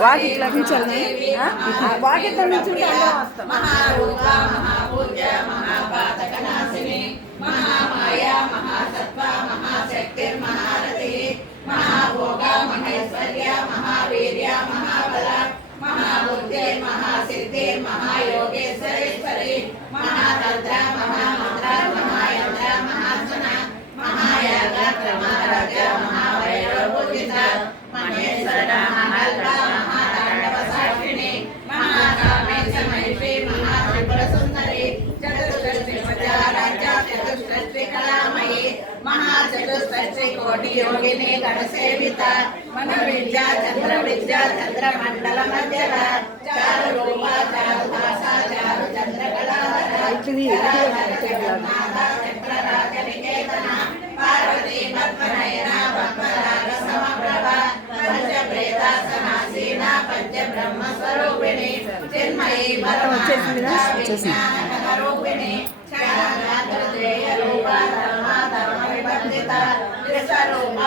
వాకి ఇట్లా కూర్చోండి, వాకి ఇట్లా కూర్చుంటే మహారూప మహాపూజ్య మహాపాతక నాశిని మహామాయ మహాసత్వ మహాశక్తిర్మహారథి మహాభోగ మహేశ్వర్య మహావీర్య మహాబల మహాబుద్ధి మహాసిద్ధి మహాయోగేశ్వరేశ్వరి మహాతంత్ర మహామంత్ర మహాయంత్ర మహాసన మహాయాగ మహారాజ మహావైరవూజిత మహేశ్వర మహాల్ప మహాతాండవ సాక్షిణి మహాకామేశ మహిషి మహాత్రిపుర సుందరి చతుర్దశి ప్రజారాజ్య చతుర్దశి కళామయి మహాచతుర్దశి కోటి యోగిని గణసేవిత మన విద్యా చంద్ర మండల మధ్యల చారు రూప చారు భాష చారు చంద్ర కళాధర చక్రరాజ నికేతన పార్వతీ పద్మనయన పద్మరాగ సమప్రభ పంచప్రేతాసనాసీన పంచబ్రహ్మ స్వరూపిణి చిన్మయీ పరమాత్మరూపిణి రూప ధర్మ వివర్జిత విశ్వరూప